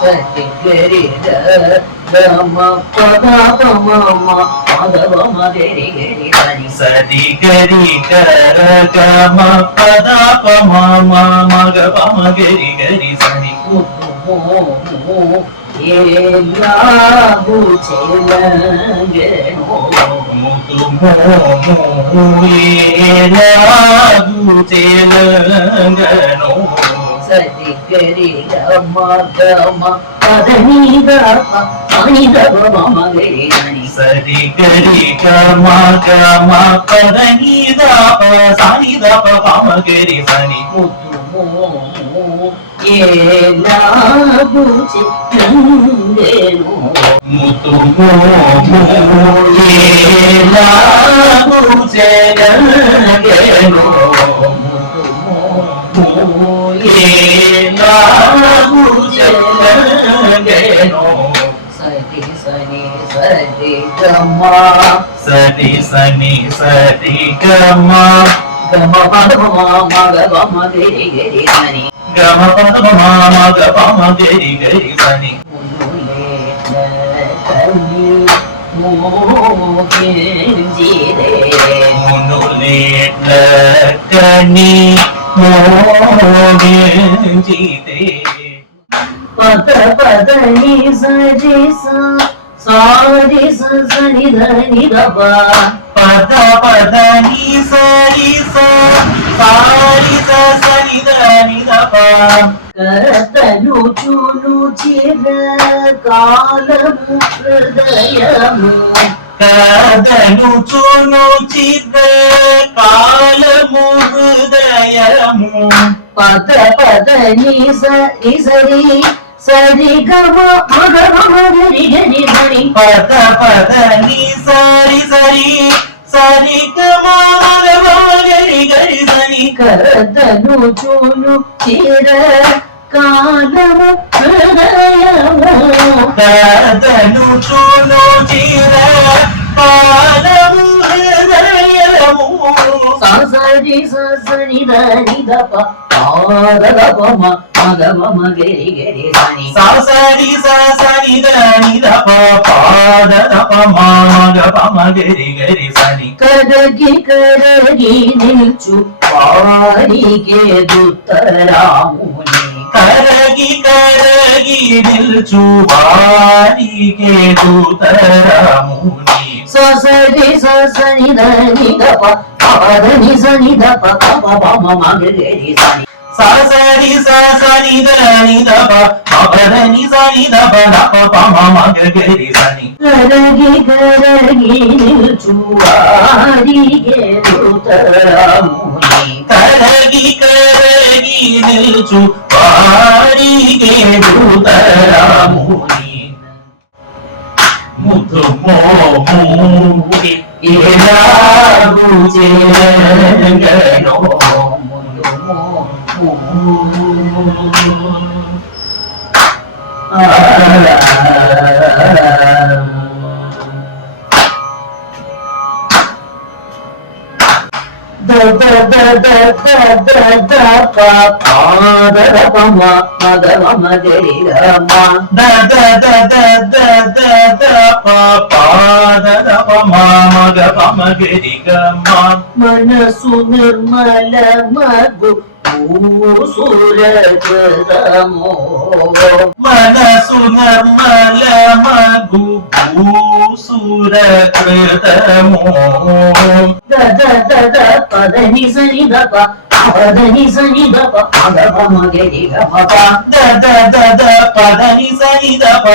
సరి గరి గమ పద పమ మాధవ మగరి గరి సని సరి గరి గమ పద పమ మగ మగరి గరి సని ఏలాగు చెలంగెనో ముదు ఏలాగు చెలంగెనో సరి గరి గమ గమ పదని గమ అని గమ మగరి గని సరి గరి గమ గమ పదని గమ సని గమ మగరి సని ముదు ఏలాగు చెలంగెనో ముదు ఏలాగు చెలంగెనో సరి సని సరి గమ సరి సని సరి గమ గమ పద మగ మగరి గరి సని గమ పద మగ మగరి గరి సని కని పద పదని సరి సారి సని ధని గబ పద పదని సరి సారి సని ధని గబ కరతను చును చిర కాలము హృదయము కదను చును చిర కాలము హృదయము పద పదని సరి సరి గమ మగ మగరి గరి సని పద పదని సరి సరి గమ మగ మగరి గరి సని కదను చును చిర కాలము హృదయము కదను చును చిర కాలము హృదయము సరి సని ధని దప పాదపమ మగమ మగరి గరి సని సరి సని ధని దప పాదపమ మగమ మగరి గరి సని కరగి నిల్చు వారికి దుత్తరాముని కరగి నిల్చు వారికి దుత్తరాముని సరి సని ధని దప పదని సని దప పమ మగరి సని సరి సని ధని దప పదని సని దప పమ మగరి సని కరగి నిల్చు వారికి దుత్తరాముని కరగి నిల్చు వారికి దుత్తరాముని ముదు మోముడి ఏలాగు చెలంగెనో ముదు మనసు నిర్మల మగు భూసురకృతము మనసు నిర్మల మగు భూసురకృతము సురకృతము పదని సని దప పదని సని దప మగ గరి గమ పదని సని దప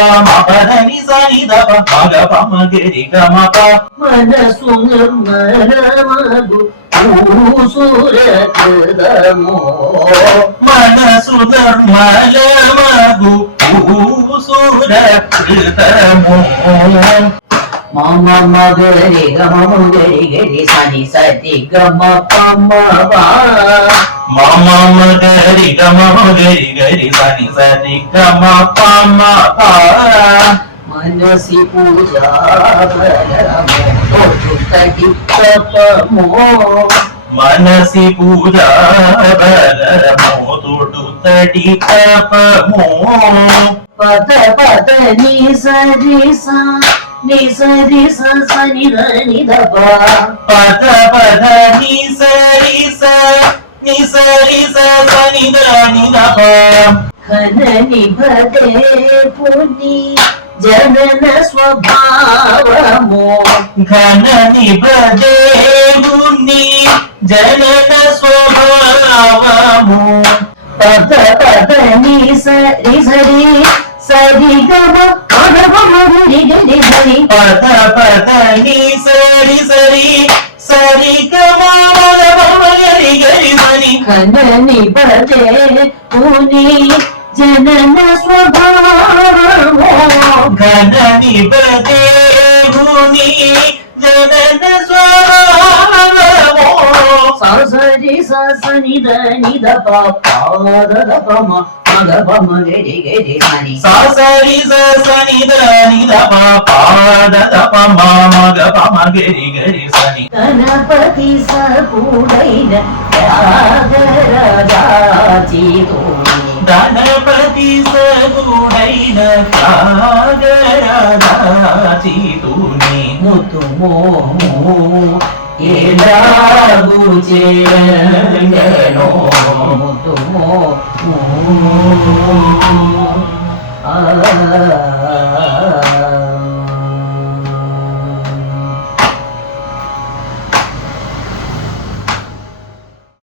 పదని సని దప మగరి గమ మనసు నిర్మలమగు సురకృతము మనసు నిర్మలమగు సురకృతము మమ మగరి గమ గరి సని సరి గమ పమ మమ మగరి గమ గరి సని సరి గమ పమ మనసి పూజా బలమో తపమో మనసి పూజా బలమో తొడుతటి తపమో పద పద ని సరి సా ని సరి స సని ని దప పద పద ని సరి స ని సరి స సని ని దప ఘన నిభదే పుని జనన స్వభావమో ఘన నిభదేవుని జనన స్వభావము పద పద ని సరి సరి సరి గమ గరి గరి సరి పద పద ని సరి సరి సరి గమ గరి గరి సరి ఘన నిభదే పుని జనన స్వభావమో ఘన నిభదేవుని జనన స్వభావము సరి సని ని దప పాద దపమ మగ పమ గరి గరి సని సరి సని ని దప పాద దప మగ పమ గరి గరి సని గణపతి సకుడైన త్యాగరాజాచితోని గణపతి సగుడైన త్యాగరాజాచితుని ముతుమో ఎలాగు చేయంగనో ముతుమో ఆ